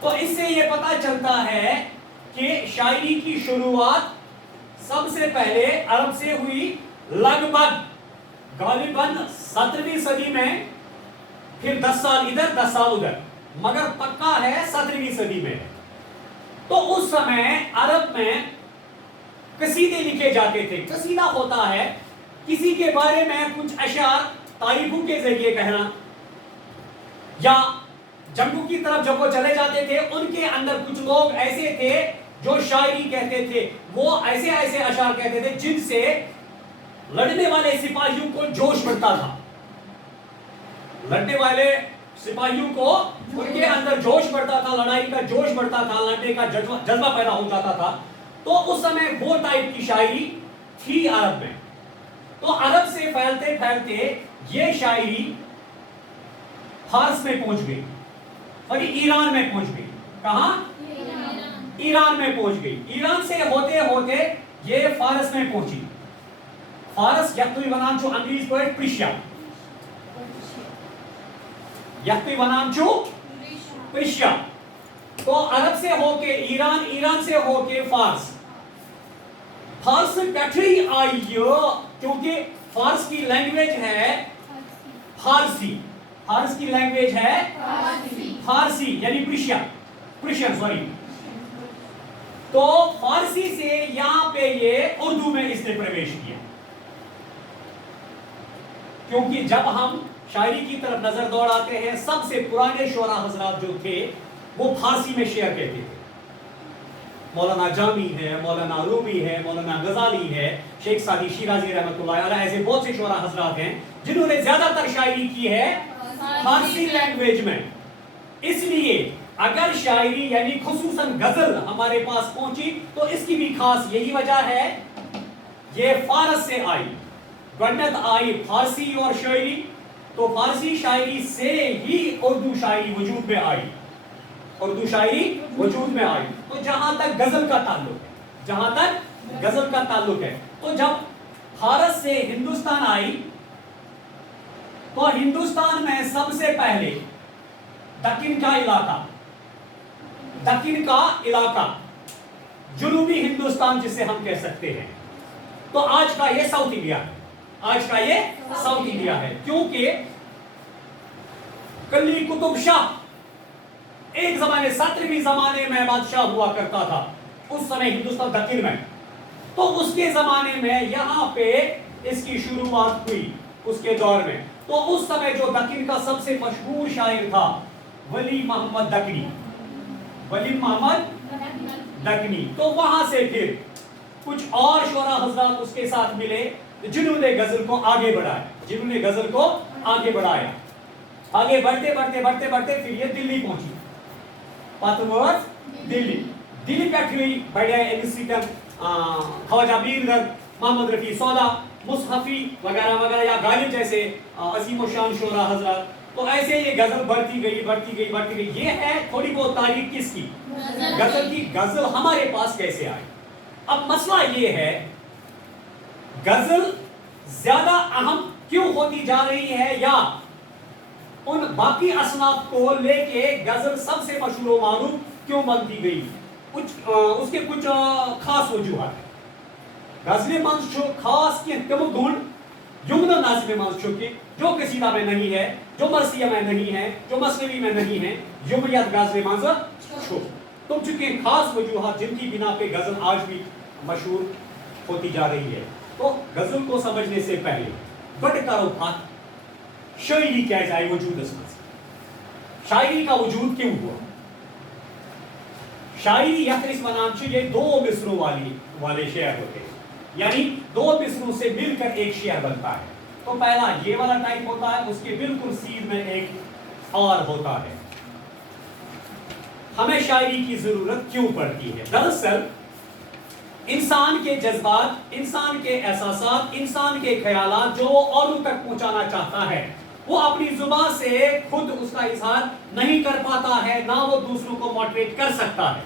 تو اس سے یہ پتا چلتا ہے کہ شاعری کی شروعات سب سے پہلے عرب سے ہوئی لگ بھگ غالباً 17ویں صدی میں، پھر 10 سال ادھر 10 سال ادھر، مگر پکا ہے 17ویں صدی میں. تو اس سمے عرب میں قصیدے لکھے جاتے تھے. قصیدہ ہوتا ہے کسی کے بارے میں کچھ اشعار تعریفوں کے ذریعے کہنا، یا جنگوں کی طرف جب وہ چلے جاتے تھے ان کے اندر کچھ لوگ ایسے تھے جو شاعری کہتے تھے، وہ ایسے ایسے اشعار کہتے تھے جن سے لڑنے والے سپاہیوں کو جوش بڑھتا تھا. لڑنے والے سپاہیوں کو ان کے اندر جوش بڑھتا تھا، لڑائی کا جوش بڑھتا تھا، لڑنے کا جذبہ پیدا ہو جاتا تھا. تو اس سمے وہ ٹائپ کی شاعری تھی عرب میں. تو عرب سے پھیلتے پھیلتے یہ شاعری فارس میں پہنچ گئی اور ایران میں پہنچ گئی. کہاں؟ ایران میں پہنچ گئی. ایران سے ہوتے ہوتے یہ فارس میں پہنچی. فارس یکتوی ونان چھو انگریز پٲٹھۍ پرشیا، یکتوی ونان چھو پرشیا. تو عرب سے ہو کے ایران، ایران سے ہو کے فارس، فارس پٹھری آئی کیونکہ فارس کی لینگویج ہے فارسی. فارس کی لینگویج ہے فارسی یعنی پرشین سوری. تو فارسی سے یہاں پہ یہ اردو میں اس نے پرویش کیا. کیونکہ جب ہم شاعری کی طرف نظر دوڑاتے ہیں، سب سے پرانے شعراء حضرات جو تھے وہ فارسی میں شعر کہتے تھے. مولانا جامی ہے، مولانا رومی ہے، مولانا غزالی ہے، شیخ سعدی شیرازی رحمۃ اللہ علیہ، ایسے بہت سے شعراء حضرات ہیں جنہوں نے زیادہ تر شاعری کی ہے فارسی لینگویج میں. اس لیے اگر شاعری یعنی خصوصاً غزل ہمارے پاس پہنچی تو اس کی بھی خاص یہی وجہ ہے، یہ فارس سے آئی. گوڈنیت آئی فارسی اور شاعری، تو فارسی شاعری سے ہی اردو شاعری وجود میں آئی. اردو شاعری وجود میں آئی. تو جہاں تک غزل کا تعلق ہے، جہاں تک غزل کا تعلق ہے، تو جب فارس سے ہندوستان آئی تو ہندوستان میں سب سے پہلے دکن کا علاقہ جنوبی ہندوستان جسے ہم کہہ سکتے ہیں، تو آج کا یہ ساؤتھ انڈیا ہے. آج کا یہ ساؤتھ انڈیا ہے. کیونکہ کلی قطب شاہ ایک زمانے 17ویں زمانے میں بادشاہ ہوا کرتا تھا، اس سمے ہندوستان دکن میں. تو اس کے زمانے میں یہاں پہ اس کی شروعات ہوئی اس کے دور میں. تو اس سمے جو دکن کا سب سے مشہور شاعر تھا ولی محمد دکنی، ولی محمد دکنی. تو وہاں سے پھر کچھ اور شعراء حضرات اس کے ساتھ ملے جنہوں نے غزل کو آگے بڑھایا، جنہوں نے غزل کو آگے بڑھایا. آگے بڑھتے بڑھتے بڑھتے بڑھتے پھر یہ دلی پہنچی. دلی پہ بڑے امس سٹن خواجہ بیردر، محمد رفیع سودا، مصحفی وغیرہ وغیرہ، یا غالب جیسے عظیم و شان شعراء حضرات. تو ایسے یہ غزل بڑھتی گئی بڑھتی گئی بڑھتی گئی. یہ ہے تھوڑی بہت تاریخ کس کی؟ غزل کی. غزل ہمارے پاس کیسے آئی؟ اب مسئلہ یہ ہے غزل زیادہ اہم کیوں ہوتی جا رہی ہے، یا ان باقی اصناف کو لے کے غزل سب سے مشہور و معروف کیوں بنتی گئی؟ اس کے کچھ خاص وجوہات ہیں. غزل منز چھو خاص کی تم گن یمن نازم منز چھو کہ جو قصیدہ میں نہیں ہے، جو مرثیہ میں نہیں ہے، جو مثنوی میں نہیں ہے، یمنیت غزل منز چھو. تم چونکہ خاص وجوہات جن کی بنا پہ غزل آج بھی مشہور ہوتی جا رہی ہے. تو غزل کو سمجھنے سے پہلے بڑھ کرو بات شاعری کیا جائے وجود اس میں. شاعری کا وجود کیوں ہوا؟ شاعری یخرس ونان چھو، یہ دو مصروں والے شعر ہوتے ہیں، یعنی دو مصروں سے مل کر ایک شعر بنتا ہے. تو پہلا یہ والا ٹائپ ہوتا ہے، اس کے بالکل سیدھ میں ایک اور ہوتا ہے. ہمیں شاعری کی ضرورت کیوں پڑتی ہے؟ دراصل انسان کے جذبات، انسان کے احساسات، انسان کے خیالات جو وہ اوروں تک پہنچانا چاہتا ہے، وہ اپنی زبان سے خود اس کا اظہار نہیں کر پاتا ہے، نہ وہ دوسروں کو موٹیویٹ کر سکتا ہے.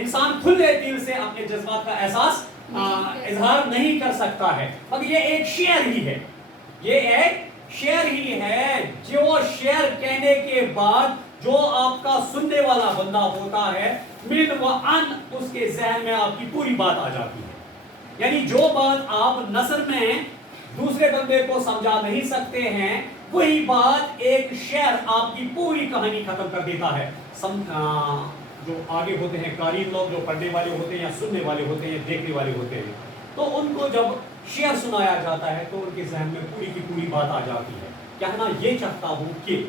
انسان کھلے دل سے اپنے جذبات کا احساس اظہار نہیں کر سکتا ہے. مگر یہ ایک شعر ہی ہے، یہ ایک شعر ہی ہے جو شعر کہنے کے بعد جو آپ کا سننے والا بندہ ہوتا ہے من و ان اس کے ذہن میں آپ کی پوری بات آ جاتی ہے. یعنی جو بات آپ نثر میں دوسرے بندے کو سمجھا نہیں سکتے ہیں وہی بات ایک شعر آپ کی پوری کہانی ختم کر دیتا ہے. جو آگے ہوتے ہیں قارئ لوگ جو پڑھنے والے ہوتے ہیں یا سننے والے ہوتے ہیں یا دیکھنے والے ہوتے ہیں تو ان کو جب شعر سنایا جاتا ہے تو ان کے ذہن میں پوری کی پوری بات آ جاتی ہے. کہنا یہ چاہتا ہوں کہ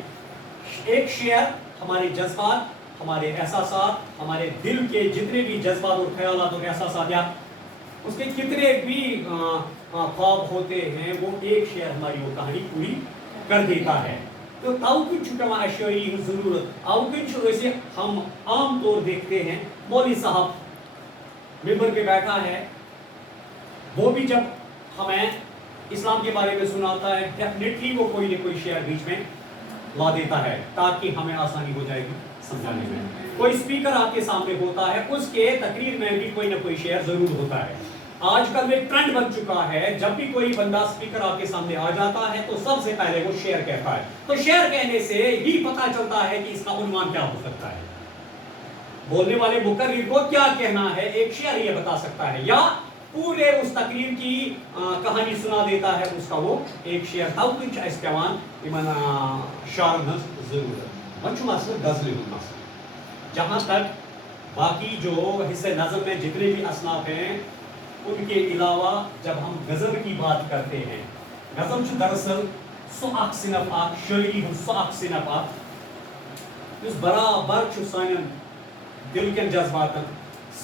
ایک شعر ہمارے جذبات، ہمارے احساسات، ہمارے دل کے جتنے بھی جذبات اور خیالات اور احساسات یا اس کے کتنے بھی خواب ہوتے ہیں وہ ایک شعر ہماری وہ کہانی پوری کر دیتا ہے. تو تاؤکن چھٹا اشعری ضرورت آؤکن ویسے ہم عام طور دیکھتے ہیں مولوی صاحب ممبر پہ بیٹھا ہے وہ بھی جب ہمیں اسلام کے بارے میں سناتا ہے ڈیفینیٹلی وہ کوئی نہ کوئی شعر بیچ میں لا دیتا ہے تاکہ ہمیں آسانی ہو جائے گی سمجھانے میں. کوئی اسپیکر آپ کے سامنے ہوتا ہے اس کے تقریر میں بھی کوئی نہ کوئی شعر ضرور ہوتا ہے. آج کل ایک ٹرینڈ بن چکا ہے جب بھی کوئی بندہ اسپیکر آپ کے سامنے آ جاتا ہے تو سب سے پہلے وہ شعر کہتا ہے. تو شعر کہنے سے ہی پتہ چلتا ہے کہ اس کا عنوان کیا ہو سکتا ہے. بولنے والے مقرر کو کیا کہنا ہے ایک شعر یہ بتا سکتا ہے یا پورے اس تقریر کی کہانی سنا دیتا ہے اس کا وہ ایک شعر تھا. کچھ اس پیوان ایمان شعر نظر ضرورت منچو اصل غزل ہونا. جہاں تک باقی جو حصے نظم میں جتنے بھی اصناف ہیں ان کے علاوہ جب ہم غزل کی بات کرتے ہیں غزل چھو دراصل سو اک صنف اک شاعری ہن سو اک صنف اک یس برابر چھو سانن دل کن جذباتن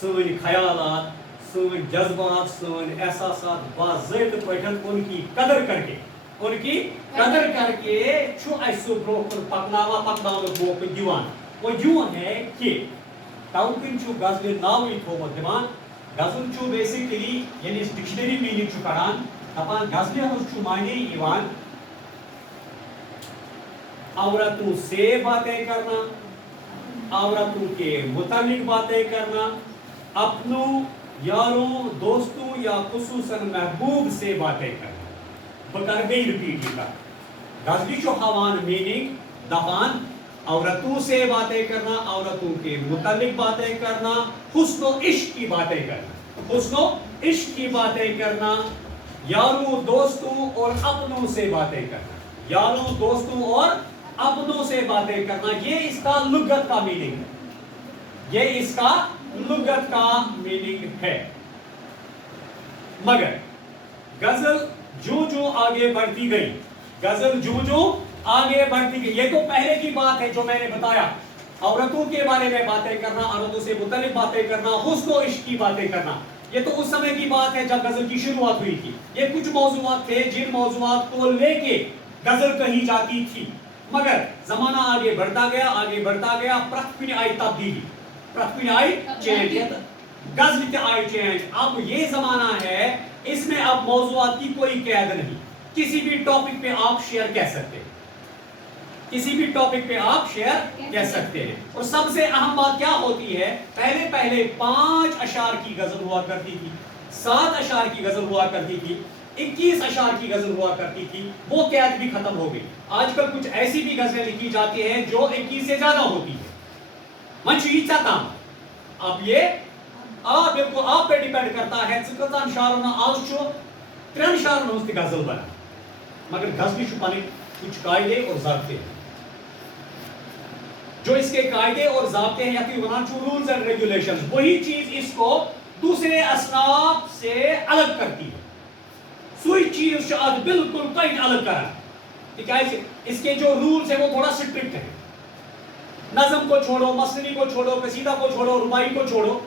سن خیالات سن جذبات سن احساسات باضابطہ پٲٹھۍ ان کی قدر کر کے چھو اس سو برونٛہہ کُن پکناونُک موقعہٕ دِوان. وہ یوں ہے کہ تاؤکن چھو غزل ناوٕے تھومُت دِوان. غزل چھو بیسیکلی یعنی اس ڈکشنری میننگ چھو کڑان دپان غزلہِ ہٕنٛز چھو معنی یِوان عورتوں سے باتیں کرنا، عورتوں کے متعلق باتیں کرنا، اپنوں یاروں دوستوں یا خصوصاً محبوب سے باتیں کرنا. بکر گئی رپیٹ یہ کر غزلی چھو ہاوان میننگ دپان عورتوں سے باتیں کرنا، عورتوں کے متعلق باتیں کرنا، حسن و عشق کی باتیں کرنا، حسن و عشق کی باتیں کرنا، یاروں دوستوں اور اپنوں سے باتیں کرنا، یاروں دوستوں اور اپنوں سے باتیں کرنا. یہ اس کا لغت کا میننگ ہے، یہ اس کا لغت کا میننگ ہے. مگر غزل جو آگے بڑھتی گئی، غزل جو آگے بڑھتی گئی، یہ تو پہلے کی بات ہے جو میں نے بتایا عورتوں کے بارے میں باتیں کرنا، عورتوں سے متعلق باتیں کرنا، حسن و عشق کی باتیں کرنا. یہ تو اس سمے کی بات ہے جب غزل کی شروعات ہوئی تھی. یہ کچھ موضوعات تھے جن موضوعات کو لے کے غزل کہی جاتی تھی. مگر زمانہ آگے بڑھتا گیا پرت کنہِ آئی تبدیلی، پرت کنہِ آئی چینج، غزل تہِ آئی چینج. اب یہ زمانہ ہے اس میں اب موضوعات کی کوئی قید نہیں، کسی بھی ٹاپک پہ آپ شعر کہہ سکتے ہیں، کسی بھی ٹاپک پہ آپ شعر کہہ سکتے ہیں. اور سب سے اہم بات کیا ہوتی ہے پہلے 5 اشعار کی غزل ہوا کرتی تھی، 7 اشعار کی غزل ہوا کرتی تھی، 21 اشعار کی غزل ہوا کرتی تھی. وہ قید بھی ختم ہو گئی. آج کل کچھ ایسی بھی غزلیں لکھی جاتی ہیں جو 21 سے زیادہ ہوتی ہے. منچو یہ چاہتا اب یہ بالکل آپ پہ ڈیپینڈ کرتا ہے ژٕ شعرن آز چھُ 3 شعرن ہٕنٛز تہِ غزل بنان. مگر غزلہِ چھُ پنٕنۍ کچھ قاعدے اور ضابطے ہیں جو اس کے قاعدے اور ضابطے ہیں یا کہ ونان چھو رولز اینڈ ریگولیشنز، وہی چیز اس کو دوسرے اصناف سے الگ کرتی ہے. سوئی چیز چھُ اتھ بالکل قید الگ کران تکیازِ اس کے جو رولز ہیں وہ تھوڑا سٹرکٹ ہیں. نظم کو چھوڑو، مثنوی کو چھوڑو، قصیدہ کو چھوڑو، رباعی کو چھوڑو،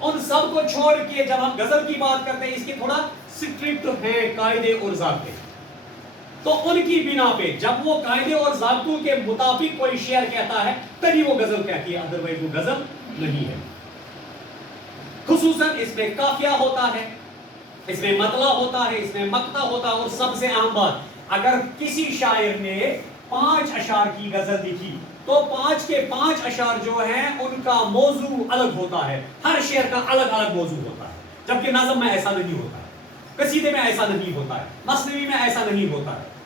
ان سب کو چھوڑ کے جب ہم غزل کی بات کرتے ہیں اس کے تھوڑا سٹرکٹ ہیں قاعدے اور ضابطے. تو ان کی بنا پہ جب وہ قاعدے اور ضابطوں کے مطابق کوئی شعر کہتا ہے تبھی وہ غزل کہتی ہے، ادروائز وہ غزل نہیں ہے. خصوصاً اس میں قافیہ ہوتا ہے، اس میں مطلع ہوتا ہے، اس میں مقطع ہوتا ہے. اور سب سے اہم بات اگر کسی شاعر نے 5 اشعار کی غزل لکھی تو 5 کے 5 اشعار جو ہیں ان کا موضوع الگ ہوتا ہے. ہر شعر کا الگ الگ موضوع ہوتا ہے، جبکہ نظم میں ایسا نہیں ہوتا ہے، قصیدے میں ایسا نہیں ہوتا ہے، مثنوی میں ایسا نہیں ہوتا ہے،